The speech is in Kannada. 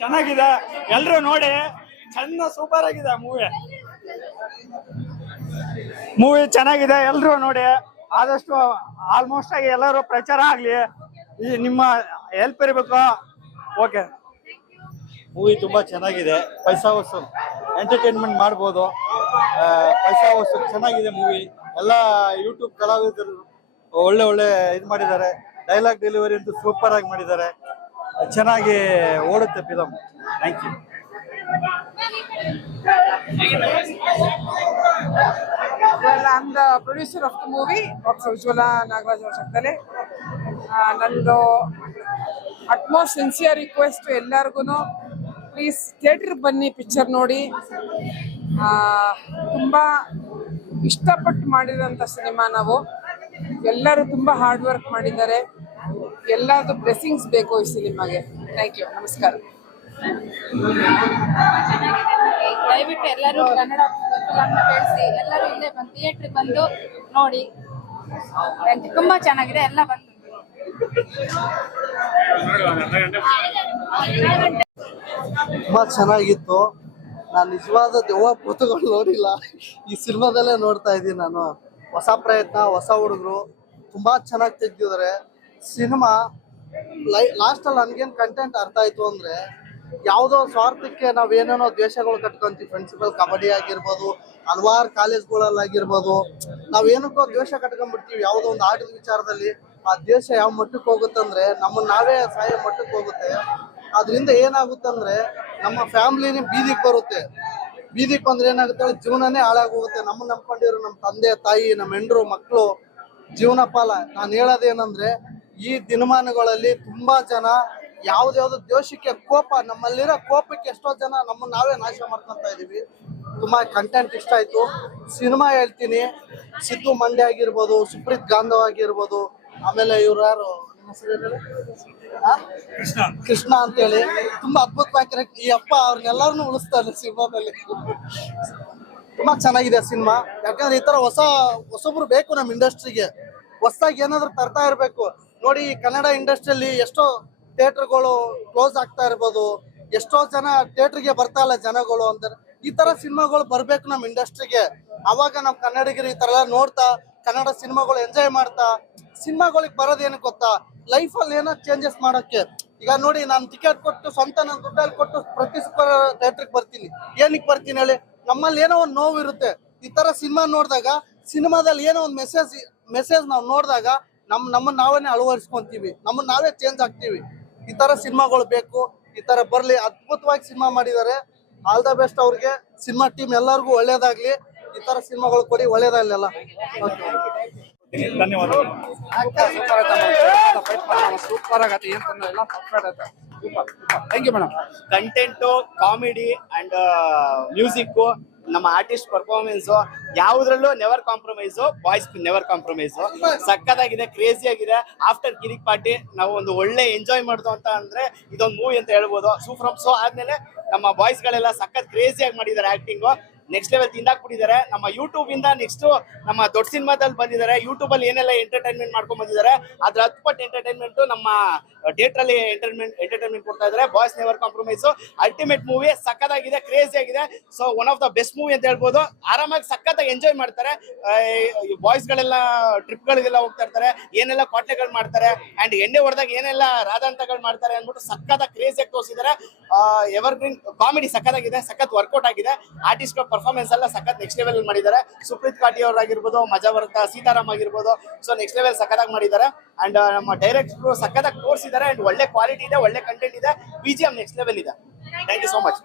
ಚೆನ್ನಾಗಿದೆ, ಎಲ್ರು ನೋಡಿ. ಚೆನ್ನ ಸೂಪರ್ ಆಗಿದೆ ಮೂವಿ ಚೆನ್ನಾಗಿದೆ, ಎಲ್ರು ನೋಡಿ. ಆದಷ್ಟು ಆಲ್ಮೋಸ್ಟ್ ಆಗಿ ಎಲ್ಲರೂ ಪ್ರಚಾರ ಆಗ್ಲಿ, ಈ ನಿಮ್ಮ ಹೆಲ್ಪ್ ಇರಬೇಕು. ಓಕೆ, ಮೂವಿ ತುಂಬಾ ಚೆನ್ನಾಗಿದೆ. ಪೈಸಾ ವಸೂಲ್ ಎಂಟರ್ಟೈನ್ಮೆಂಟ್ ಮಾಡ್ಬೋದು. ಪೈಸಾ ವಸೂಲ್ ಚೆನ್ನಾಗಿದೆ ಮೂವಿ. ಎಲ್ಲ ಯೂಟ್ಯೂಬ್ ಕಲಾವಿದರು ಒಳ್ಳೆ ಇದು ಮಾಡಿದ್ದಾರೆ. ಡೈಲಾಗ್ ಡೆಲಿವರಿ ಅಂತೂ ಸೂಪರ್ ಆಗಿ ಮಾಡಿದ್ದಾರೆ. ಚೆನ್ನಾಗಿ ಓಡುತ್ತೆ film. Thank you. Well, I'm the producer of the movie, Dr. Ujjwala Nagaraj Shakdale. ನಂದು ಅಟ್ಮೋಸ್ಟ್ ಸಿನ್ಸಿಯರ್ ರಿಕ್ವೆಸ್ಟ್ ಎಲ್ಲರಿಗೂ, ಪ್ಲೀಸ್ ಥಿಯೇಟ್ರಿಗೆ ಬನ್ನಿ, ಪಿಕ್ಚರ್ ನೋಡಿ. ತುಂಬ ಇಷ್ಟಪಟ್ಟು ಮಾಡಿರೋಂಥ ಸಿನಿಮಾ. ನಾವು ಎಲ್ಲರೂ ತುಂಬ ಹಾರ್ಡ್ ವರ್ಕ್ ಮಾಡಿದ್ದಾರೆ. ಎಲ್ಲರದು ಬ್ಲೆಸ್ಸಿಂಗ್ಸ್ ಬೇಕು ಈ ಸಿನಿಮಾಗೆ. ಥ್ಯಾಂಕ್ ಯು, ನಮಸ್ಕಾರ. ದಯವಿಟ್ಟು ಎಲ್ಲರೂ ಕನ್ನಡ ಬೆಳೆಸಿ, ಎಲ್ಲರೂ ಇಲ್ಲೇ ಬಂದು ಥಿಯೇಟ್ರಿಗೆ ಬಂದು ನೋಡಿ. ತುಂಬಾ ಚೆನ್ನಾಗಿದೆ, ಎಲ್ಲ ಬಂದು ತುಂಬಾ ಚೆನ್ನಾಗಿತ್ತು. ನಾನು ನಿಜವಾದ ದೆವ್ವ ಭೂತಗಳು ನೋಡಿಲ್ಲ, ಈ ಸಿನಿಮಾದಲ್ಲೇ ನೋಡ್ತಾ ಇದ್ದೀನಿ ನಾನು. ಹೊಸ ಪ್ರಯತ್ನ, ಹೊಸ ಹುಡುಗರು ತುಂಬಾ ಚೆನ್ನಾಗಿ ತೆಗ್ದಿದ್ದಾರೆ ಸಿನಿಮಾ. ಲಾಸ್ಟಲ್ಲಿ ನನ್ಗೇನು ಕಂಟೆಂಟ್ ಅರ್ಥ ಆಯ್ತು ಅಂದ್ರೆ, ಯಾವುದೋ ಸ್ವಾರ್ಥಕ್ಕೆ ನಾವೇನೇನೋ ದ್ವೇಷಗಳು ಕಟ್ಕೊಂತೀವಿ. ಪ್ರಿನ್ಸಿಪಲ್ ಕಬಡ್ಡಿ ಆಗಿರ್ಬೋದು, ಹಲವಾರು ಕಾಲೇಜ್ಗಳಲ್ಲಾಗಿರ್ಬೋದು, ನಾವೇನಕ್ಕೋ ದ್ವೇಷ ಕಟ್ಕೊಂಡ್ಬಿಡ್ತೀವಿ ಯಾವುದೋ ಒಂದು ಆಟದ ವಿಚಾರದಲ್ಲಿ. ಆ ದ್ವೇಷ ಯಾವ ಮಟ್ಟಕ್ಕೆ ಹೋಗುತ್ತಂದ್ರೆ, ನಮ್ಮನ್ನ ನಾವೇ ಸಾಯೋ ಮಟ್ಟಕ್ಕೆ ಹೋಗುತ್ತೆ. ಅದರಿಂದ ಏನಾಗುತ್ತಂದ್ರೆ, ನಮ್ಮ ಫ್ಯಾಮಿಲಿನೇ ಬೀದಿಗೆ ಬರುತ್ತೆ. ಬೀದಿಗೆ ಬಂದ್ರೆ ಏನಾಗುತ್ತೆ, ಜೀವನನೇ ಹಾಳಾಗೋಗುತ್ತೆ. ನಮ್ಮನ್ನ ನಂಬ್ಕೊಂಡಿರೋ ನಮ್ಮ ತಂದೆ ತಾಯಿ, ನಮ್ಮ ಹೆಂಡ್ರು ಮಕ್ಕಳು ಜೀವನ ಪಾಲ. ನಾನು ಹೇಳೋದೇನಂದ್ರೆ, ಈ ದಿನಮಾನಗಳಲ್ಲಿ ತುಂಬಾ ಜನ ಯಾವ್ದಾವ್ದು ದ್ವೇಷಕ್ಕೆ, ಕೋಪ, ನಮ್ಮಲ್ಲಿರೋ ಕೋಪಕ್ಕೆ ಎಷ್ಟೋ ಜನ ನಮ್ಮನ್ನ ನಾವೇ ನಾಶ ಮಾಡ್ಕೊಂತ ಇದೀವಿ. ತುಂಬಾ ಕಂಟೆಂಟ್ ಇಷ್ಟ ಆಯ್ತು. ಸಿನಿಮಾ ಹೇಳ್ತೀನಿ, ಸಿದ್ದು ಮಂಡ್ಯ ಆಗಿರ್ಬೋದು, ಸುಪ್ರೀತ್ ಗಾಂಧವ್ ಆಗಿರ್ಬೋದು, ಆಮೇಲೆ ಇವ್ರು ಯಾರು ಕೃಷ್ಣ ಅಂತೇಳಿ ತುಂಬಾ ಅದ್ಭುತವಾಗಿ ಈ ಅಪ್ಪ ಅವ್ರನ್ನೆಲ್ಲರನ್ನೂ ಉಳಿಸ್ತಾರೆ ಸಿನಿಮಾದಲ್ಲಿ. ತುಂಬಾ ಚೆನ್ನಾಗಿದೆ ಸಿನಿಮಾ. ಯಾಕಂದ್ರೆ ಈ ತರ ಹೊಸಬ್ರು ಬೇಕು ನಮ್ಮ ಇಂಡಸ್ಟ್ರಿಗೆ. ಹೊಸದಾಗಿ ಏನಾದ್ರು ತರ್ತಾ ಇರ್ಬೇಕು. ನೋಡಿ, ಈ ಕನ್ನಡ ಇಂಡಸ್ಟ್ರಿಯಲ್ಲಿ ಎಷ್ಟೋ ಥಿಯೇಟರ್ಗಳು ಕ್ಲೋಸ್ ಆಗ್ತಾ ಇರ್ಬೋದು, ಎಷ್ಟೋ ಜನ ಥಿಯೇಟರ್ಗೆ ಬರ್ತಾ ಇಲ್ಲ ಜನಗಳು ಅಂತಾರೆ. ಈ ತರ ಸಿನಿಮಾಗಳು ಬರ್ಬೇಕು ನಮ್ಮ ಇಂಡಸ್ಟ್ರಿಗೆ. ಅವಾಗ ನಮ್ಮ ಕನ್ನಡಿಗರು ಈ ತರ ಎಲ್ಲ ನೋಡ್ತಾ ಕನ್ನಡ ಸಿನಿಮಾಗಳು ಎಂಜಾಯ್ ಮಾಡ್ತಾ, ಸಿನಿಮಾಗಳಿಗೆ ಬರೋದೇನಕ್ಕೆ ಗೊತ್ತಾ, ಲೈಫಲ್ಲಿ ಏನೋ ಚೇಂಜಸ್ ಮಾಡೋಕ್ಕೆ. ಈಗ ನೋಡಿ, ನಾನು ಟಿಕೆಟ್ ಕೊಟ್ಟು ಸ್ವಂತ ನನ್ನ ದುಡ್ಡಲ್ಲಿ ಕೊಟ್ಟು ಪ್ರತಿ ಶುಕ್ರವಾರ ಥಿಯೇಟ್ರಿಗೆ ಬರ್ತೀನಿ. ಏನಕ್ಕೆ ಬರ್ತೀನಿ ಹೇಳಿ, ನಮ್ಮಲ್ಲಿ ಏನೋ ಒಂದು ನೋವು ಇರುತ್ತೆ. ಈ ತರ ಸಿನಿಮಾ ನೋಡಿದಾಗ, ಸಿನಿಮಾದಲ್ಲಿ ಏನೋ ಒಂದು ಮೆಸೇಜ್ ನಾವು ನೋಡಿದಾಗ ನಮ್ಮನ್ನ ನಾವೇ ಅಳವಡಿಸ್ಕೊಂತೀವಿ, ನಮ್ಮನ್ನ ನಾವೇ ಚೇಂಜ್ ಆಗ್ತೀವಿ. ಈ ತರ ಸಿನಿಮಾಗಳು ಬೇಕು, ಈ ತರ ಬರ್ಲಿ. ಅದ್ಭುತವಾಗಿ ಸಿನಿಮಾ ಮಾಡಿದ್ದಾರೆ. ಆಲ್ ದ ಬೆಸ್ಟ್ ಅವ್ರಿಗೆ, ಸಿನಿಮಾ ಟೀಮ್ ಎಲ್ಲರಿಗೂ ಒಳ್ಳೇದಾಗ್ಲಿ. ಈ ತರ ಸಿನಿಮಾಗಳು ಕೊಡಿ, ಒಳ್ಳೇದಾಗ್ಲಿಲ್ಲ. ಧನ್ಯವಾದಗಳು. ಸೂಪರ್ ಆಗತ್ತೆ, ಏನ್ ತೊಂದರೆ ಇಲ್ಲ, ಸೂಪರ್ ಆಗುತ್ತೆ. Thank you madam. Content, comedy and music, ನಮ್ಮ ಆರ್ಟಿಸ್ಟ್ ಪರ್ಫಾರ್ಮೆನ್ಸ್ ಯಾವುದ್ರಲ್ಲೂ never compromise. Boys never compromise. ಸಕ್ಕತ್ತಾಗಿದೆ, ಕ್ರೇಜಿ ಆಗಿದೆ. ಆಫ್ಟರ್ ಕಿರಿಕ್ ಪಾರ್ಟಿ ನಾವು ಒಂದು ಒಳ್ಳೆ ಎಂಜಾಯ್ ಮಾಡ್ದು ಅಂತ ಅಂದ್ರೆ ಇದೊಂದು ಮೂವಿ ಅಂತ ಹೇಳ್ಬೋದು. ಫ್ರಮ್ ಸೋ ಆದ್ಮೇಲೆ ನಮ್ಮ ಬಾಯ್ಸ್ ಗಳೆಲ್ಲ ಸಖತ್ ಕ್ರೇಜಿ ಆಗಿ ಮಾಡಿದ್ದಾರೆ. ಆಕ್ಟಿಂಗು ನೆಕ್ಸ್ಟ್ ಲೆವೆಲ್ ತಿಂದಾಕ್ಬಿಟ್ಟಿದ್ದಾರೆ. ನಮ್ಮ ಯೂಟ್ಯೂಬ್ ಇಂದ ನೆಕ್ಸ್ಟ್ ನಮ್ಮ ದೊಡ್ಡ ಸಿನಿಮಾದಲ್ಲಿ ಬಂದಿದ್ದಾರೆ. ಯೂಟ್ಯೂಬ್ ಅಲ್ಲಿ ಏನೆಲ್ಲ ಎಂಟರ್ಟೈನ್ಮೆಂಟ್ ಮಾಡ್ಕೊಂಡ್ ಬಂದಿದ್ದಾರೆ, ಅದ್ರ 10 ಪಟ್ಟು ಎಂಟರ್ಟೈನ್ಮೆಂಟ್ ನಮ್ಮ ಥಿಯೇಟರ್ ಅಲ್ಲಿ ಎಂಟರ್ಟೈನ್ಮೆಂಟ್ ಕೊಡ್ತಾ ಇದ್ದಾರೆ. Boys never compromise ultimate movie, ಸಕ್ಕತ್ತಾಗಿದೆ, ಕ್ರೇಜಿ ಆಗಿದೆ. So one of the best movie ಅಂತ ಹೇಳ್ಬೋದು. ಆರಾಮಾಗಿ ಸಕ್ಕತ್ತಾಗಿ ಎಂಜಾಯ್ ಮಾಡ್ತಾರೆ. ಬಾಯ್ಸ್ ಗಳೆಲ್ಲ ಟ್ರಿಪ್ ಗಳಿಗೆಲ್ಲ ಹೋಗ್ತಾ ಇರ್ತಾರೆ, ಏನೆಲ್ಲ ಕ್ವಾಟ್ಲೆಗಳು ಮಾಡ್ತಾರೆ, ಅಂಡ್ ಎಣ್ಣೆ ಹೊಡೆದಾಗ ಏನೆಲ್ಲ ರಾಧಾಂತಗಳು ಮಾಡ್ತಾರೆ ಅಂದ್ಬಿಟ್ಟು ಸಕ್ಕತ್ತಾಗಿ ಕ್ರೇಜಿಯಾಗಿ ತೋರಿಸಿದ್ದಾರೆ. ಎವರ್ ಗ್ರೀನ್ ಕಾಮಿಡಿ ಸಕ್ಕತ್ತಾಗಿದೆ, ಸಖತ್ ವರ್ಕೌಟ್ ಆಗಿದೆ. ಆರ್ಟಿಸ್ಟ್ ಪರ್ಫಾರ್ಮೆನ್ಸ್ ಎಲ್ಲ ಸಖತ್ ನೆಕ್ಸ್ಟ್ ಲೆವೆಲ್ ಮಾಡಿದ್ದಾರೆ. ಸುಪ್ರೀತ್ ಕಾಟಿ ಅವರಾಗಿರ್ಬೋದು, ಮಜಾ ಬರುತ್ತಾ ಸೀತಾರಾಮ್ ಆಗಿರ್ಬೋದು. ಸೊ ನೆಕ್ಸ್ಟ್ ಲೆವೆಲ್ ಸಖತ್ತಾಗಿ ಮಾಡಿದ್ದಾರೆ. ಅಂಡ್ ನಮ್ಮ ಡೈರೆಕ್ಟರ್ ಸಖತ್ತಾಗಿ ತೋರಿಸಿದ್ದಾರೆ. ಅಂಡ್ ಒಳ್ಳೆ ಕ್ವಾಲಿಟಿ ಇದೆ, ಒಳ್ಳೆ ಕಂಟೆಂಟ್ ಇದೆ, BGM ನೆಕ್ಸ್ಟ್ ಲೆವೆಲ್ ಇದೆ. Thank you so much.